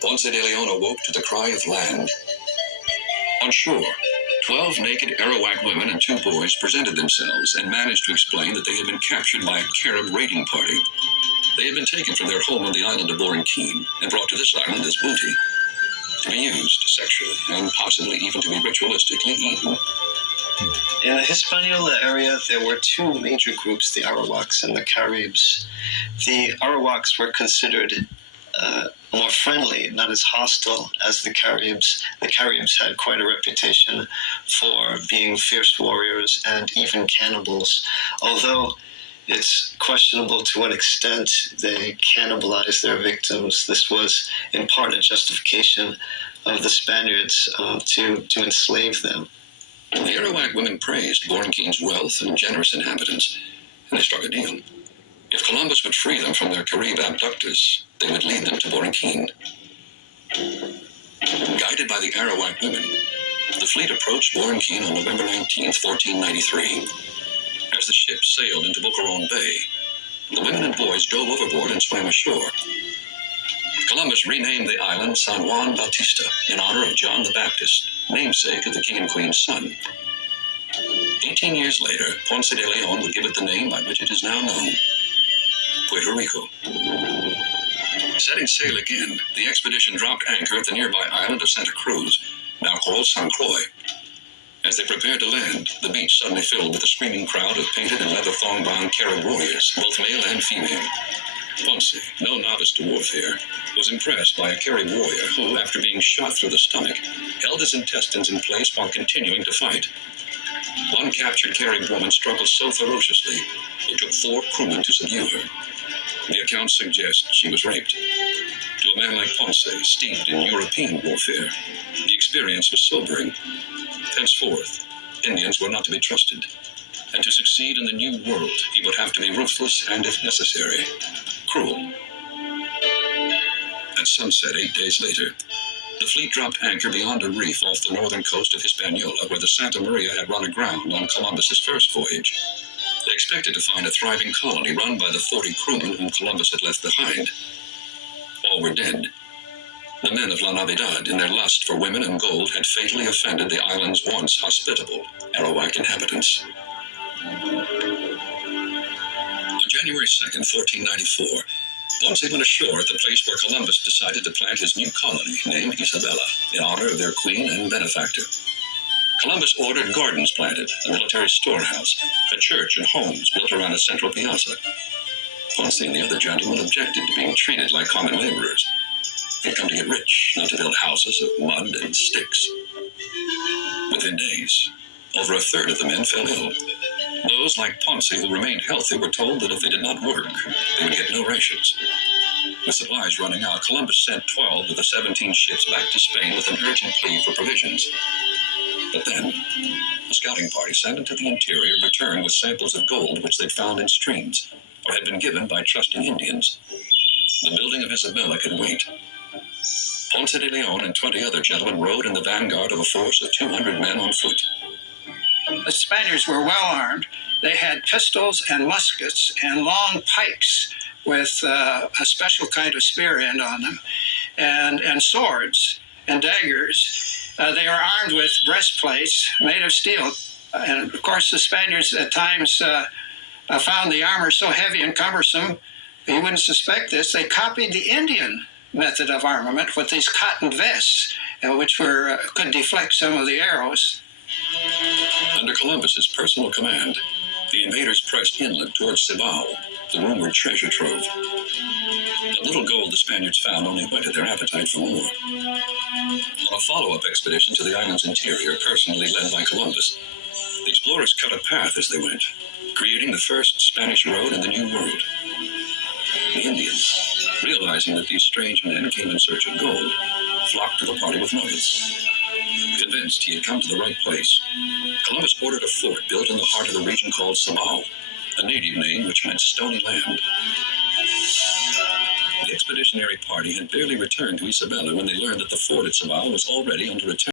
Ponce de Leon awoke to the cry of land. On shore, 12 naked Arawak women and 2 boys presented themselves and managed to explain that they had been captured by a Carib raiding party. They had been taken from their home on the island of Borinquin and brought to this island as booty, to be used sexually and possibly even to be ritualistically eaten. In the Hispaniola area, there were 2 major groups, the Arawaks and the Caribs. The Arawaks were considered more friendly, not as hostile as the Caribs. The Caribs had quite a reputation for being fierce warriors and even cannibals, although it's questionable to what extent they cannibalized their victims. This was in part a justification of the Spaniards to enslave them. The Arawak women praised Borinquin's wealth and generous inhabitants, and they struck a deal. If Columbus would free them from their Carib abductors, they would lead them to Borinquin. Guided by the Arawak women, the fleet approached Borinquin on November 19, 1493. As the ship sailed into Boquerón Bay, the women and boys dove overboard and swam ashore. Columbus renamed the island San Juan Bautista in honor of John the Baptist, namesake of the king and queen's son. 18 years later, Ponce de Leon would give it the name by which it is now known, Puerto Rico. Setting sail again, the expedition dropped anchor at the nearby island of Santa Cruz, now called San Croix. As they prepared to land, the beach suddenly filled with a screaming crowd of painted and leather thong-bound Carib warriors, both male and female. Ponce, no novice to warfare, was impressed by a Carib warrior who, after being shot through the stomach, held his intestines in place while continuing to fight. One captured Carib woman struggled so ferociously, it took 4 crewmen to subdue her. The accounts suggest she was raped. To a man like Ponce, steeped in European warfare, the experience was sobering. Henceforth, Indians were not to be trusted, and to succeed in the New World, he would have to be ruthless and, if necessary, cruel. At sunset 8 days later, the fleet dropped anchor beyond a reef off the northern coast of Hispaniola, where the Santa Maria had run aground on Columbus's first voyage. They expected to find a thriving colony run by the 40 crewmen whom Columbus had left behind. All were dead. The men of La Navidad, in their lust for women and gold, had fatally offended the island's once hospitable Arawak inhabitants. On January 2nd, 1494, Ponce went ashore at the place where Columbus decided to plant his new colony, named Isabella, in honor of their queen and benefactor. Columbus ordered gardens planted, a military storehouse, a church, and homes built around a central piazza. Ponce and the other gentlemen objected to being treated like common laborers. They'd come to get rich, not to build houses of mud and sticks. Within days, over a third of the men fell ill. Those like Ponce who remained healthy were told that if they did not work, they would get no rations. With supplies running out, Columbus sent 12 of the 17 ships back to Spain with an urgent plea for provisions. But then, a scouting party sent into the interior returned with samples of gold which they'd found in streams, or had been given by trusting Indians. The building of Isabella could wait. Ponce de Leon and 20 other gentlemen rode in the vanguard of a force of 200 men on foot. The Spaniards were well armed. They had pistols and muskets and long pikes with a special kind of spear end on them, and swords and daggers. They were armed with breastplates made of steel. And of course, the Spaniards at times found the armor so heavy and cumbersome, you wouldn't suspect this. They copied the Indian method of armament with these cotton vests, which could deflect some of the arrows. Under Columbus's personal command, the invaders pressed inland towards Cibao, the rumored treasure trove. The little gold the Spaniards found only whetted their appetite for more. On a follow-up expedition to the island's interior, personally led by Columbus, the explorers cut a path as they went, creating the first Spanish road in the New World. The Indians, realizing that these strange men came in search of gold, flocked to the party with nuggets. Convinced he had come to the right place, Columbus ordered a fort built in the heart of the region called Cibao, a native name which meant stony land. The expeditionary party had barely returned to Isabella when they learned that the fort at Cibao was already under attack.